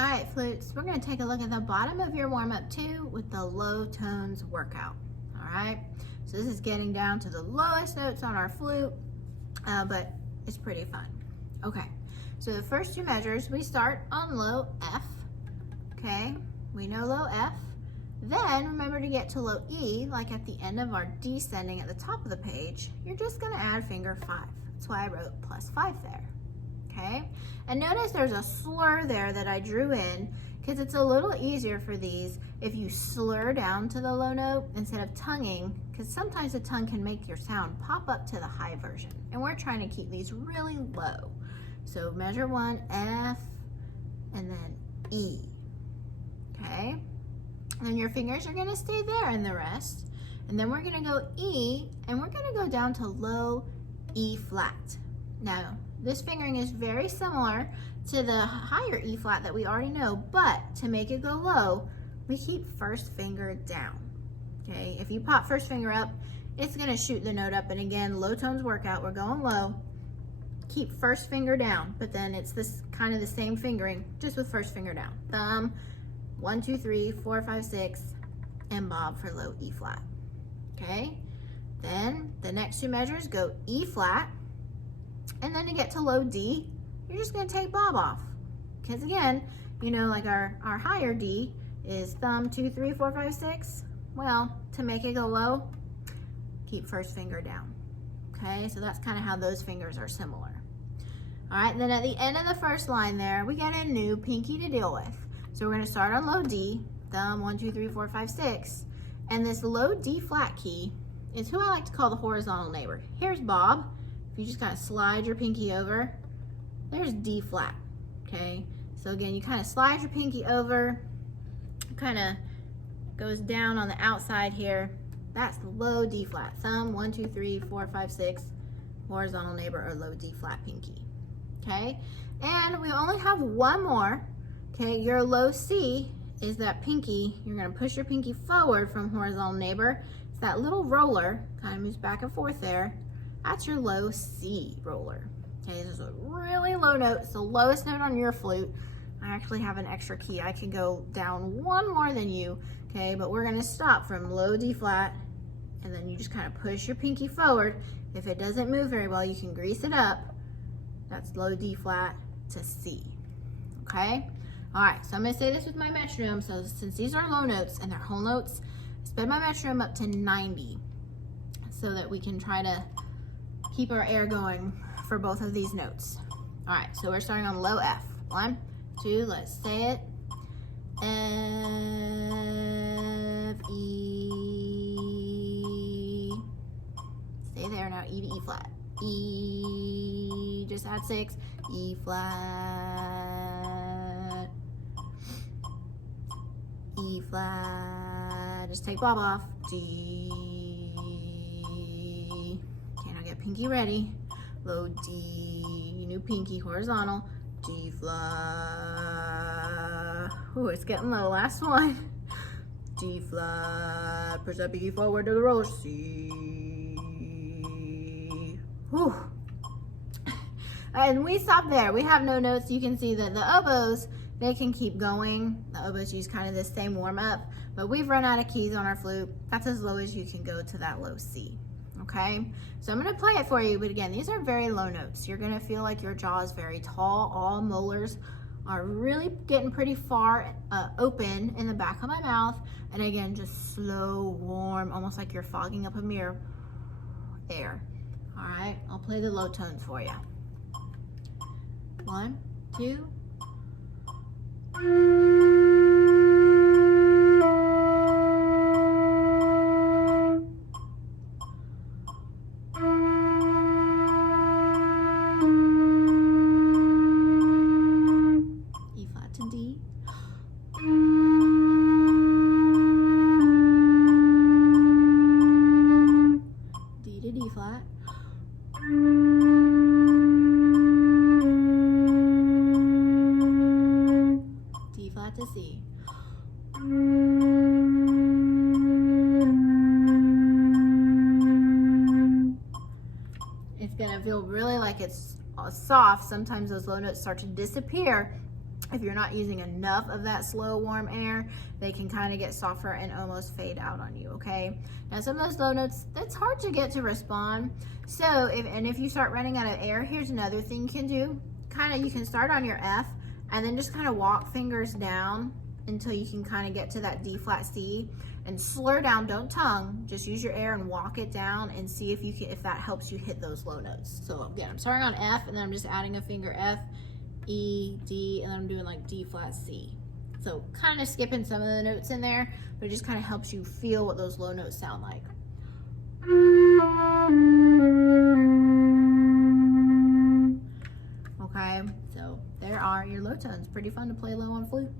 All right, flutes, we're gonna take a look at the bottom of your warm-up too with the low tones workout. All right, so this is getting down to the lowest notes on our flute, but it's pretty fun. Okay, so the first two measures, we start on low F, okay? We know low F. Then remember to get to low E, like at the end of our descending at the top of the page, you're just gonna add finger 5. That's why I wrote +5 there. Okay, and notice there's a slur there that I drew in because it's a little easier for these if you slur down to the low note instead of tonguing, because sometimes the tongue can make your sound pop up to the high version, and we're trying to keep these really low. So measure 1, F, and then E, okay? And your fingers are gonna stay there in the rest, and then we're gonna go E, and we're gonna go down to low E flat. Now, this fingering is very similar to the higher E flat that we already know, but to make it go low, we keep first finger down, okay? If you pop first finger up, it's gonna shoot the note up, and again, low tones workout, we're going low. Keep first finger down, but then it's this kind of the same fingering, just with first finger down. Thumb, 1, 2, 3, 4, 5, 6, and bob for low E flat, okay? Then the next two measures go E flat, and then to get to low D, you're just gonna take bob off. Because again, you know, like our higher D is thumb 2, 3, 4, 5, 6. Well, to make it go low, keep first finger down. Okay, so that's kind of how those fingers are similar. All right, then at the end of the first line there, we got a new pinky to deal with. So we're gonna start on low D, thumb 1, 2, 3, 4, 5, 6. And this low D flat key is who I like to call the horizontal neighbor. Here's Bob. You just kind of slide your pinky over, there's D flat, okay? So again, you kind of slide your pinky over, kind of goes down on the outside here. That's the low D flat. Thumb, 1, 2, 3, 4, 5, 6, horizontal neighbor or low D flat pinky, okay? And we only have one more, okay? Your low C is that pinky. You're gonna push your pinky forward from horizontal neighbor. It's that little roller, kind of moves back and forth there. That's your low C roller. Okay, this is a really low note. It's the lowest note on your flute. I actually have an extra key. I can go down one more than you, okay? But we're gonna stop from low D flat, and then you just kind of push your pinky forward. If it doesn't move very well, you can grease it up. That's low D flat to C, okay? All right, so I'm gonna say this with my metronome. So since these are low notes and they're whole notes, I sped my metronome up to 90 so that we can try to keep our air going for both of these notes. All right, so we're starting on low F. 1, 2, let's say it. F, E. Stay there now, E to E flat. E, just add 6, E flat. E flat, just take bob off. D. Pinky ready, low D, new pinky, horizontal, G flat, ooh, it's getting low, last one, G flat, push that pinky forward to the roller, C, whew. And we stop there, we have no notes. You can see that the oboes, they can keep going. The oboes use kind of the same warm up, but we've run out of keys on our flute. That's as low as you can go to that low C. Okay, so I'm gonna play it for you, but again, these are very low notes. You're gonna feel like your jaw is very tall. All molars are really getting pretty far open in the back of my mouth. And again, just slow, warm, almost like you're fogging up a mirror, air. All right, I'll play the low tones for you. 1, 2. To C. It's gonna feel really like it's soft. Sometimes those low notes start to disappear if you're not using enough of that slow warm air, they can kind of get softer and almost fade out on you, okay? Now some of those low notes, that's hard to get to respond. So if you start running out of air, here's another thing you can do. You can start on your F and then just kind of walk fingers down until you can kind of get to that D flat C, and slur down, don't tongue, just use your air and walk it down and see if that helps you hit those low notes. So again, I'm starting on F and then I'm just adding a finger F, E, D, and then I'm doing like D flat C. So kind of skipping some of the notes in there, but it just kind of helps you feel what those low notes sound like. Okay, so there are your low tones. Pretty fun to play low on flute.